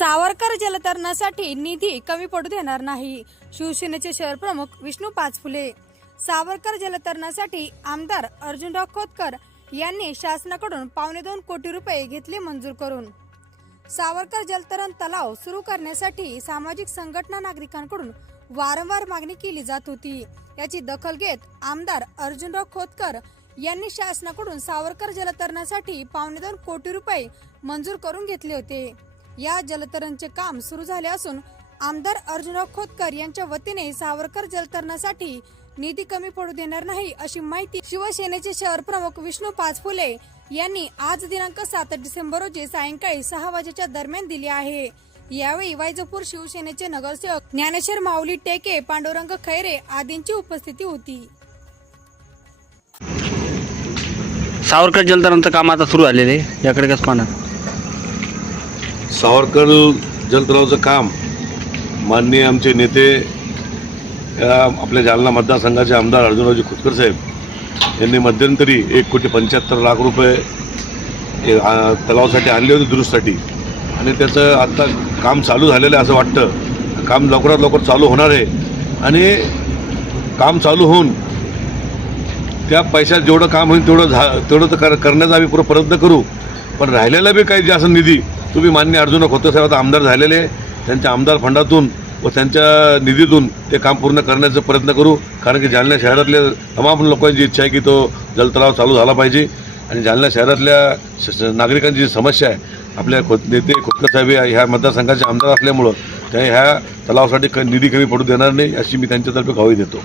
सावरकर जलतरणासाठी निधी कमी पडू देणार नाही. शिवसेनेचे शहर प्रमुख विष्णू पाचफुले. सावरकर जलतरणासाठी आमदार अर्जुनराव खोतकर यांनी शासनाकडून 2.25 कोटी रुपये घेतले मंजूर करून. सावरकर जलतरण तलाव सुरू करण्यासाठी सामाजिक संघटना नागरिकांकडून वारंवार मागणी केली जात होती. याची दखल घेत आमदार अर्जुनराव खोतकर यांनी शासनाकडून सावरकर जलतरणासाठी 2.25 कोटी रुपये मंजूर करून घेतले होते. या जलतरणचे काम सुरू झाले असून आमदार अर्जुनराव खोतकर यांच्या वतीने सावरकर जलतरणासाठी निधी कमी पडू देणार नाही अशी माहिती शिवसेनेचे शहर प्रमुख विष्णू पाचफुले यांनी आज दिनांक 7 डिसेंबर रोजी सायंकाळी 6 वाजेच्या दरम्यान दिली आहे. यावेळी वैजपूर शिवसेनेचे नगरसेवक ज्ञानेश्वर माऊली टेके, पांडुरंग खैरे आदींची उपस्थिती होती. सावरकर जलतरणाचं काम आता सुरू झालेले आहे, याकडे कसं पाहणार? सावरकर जलतलावाचं काम माननीय आमचे नेते आपल्या जालना मतदारसंघाचे आमदार अर्जुनरावजी खोतकर साहेब यांनी मध्यंतरी 1,75,00,000 रुपये तलावासाठी आणले होते दुरुस्तीसाठी, आणि त्याचं आत्ता काम चालू झालेलं आहे असं वाटतं. काम लवकरात लवकर चालू होणार आहे आणि काम चालू होऊन त्या पैशात जेवढं काम होईल तेवढं तर करण्याचा आम्ही पुरा प्रयत्न करू. पण राहिलेला बी काही जास्त निधी तुम्ही मान्य अर्जुनराव खोतकर साहेब आता आमदार झालेले, त्यांच्या आमदार फंडातून व त्यांच्या निधीतून ते काम पूर्ण करण्याचा प्रयत्न करू. कारण की जालना शहरातल्या तमाम लोकांची इच्छा आहे की तो जलतलाव चालू झाला पाहिजे. आणि जालना शहरातल्या नागरिकांची जी समस्या आहे, आपल्या नेते खोतकर साहेब ह्या मतदारसंघाचे आमदार असल्यामुळं त्या ह्या तलावासाठी निधी कमी पडू देणार नाही अशी मी त्यांच्यातर्फे ग्वाही देतो.